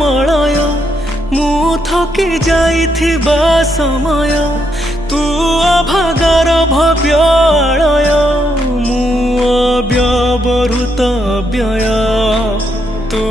Malay मु थकी जाइथिबा समय तू अभागार भव्यालय मु अव्यवहृत व्यय तू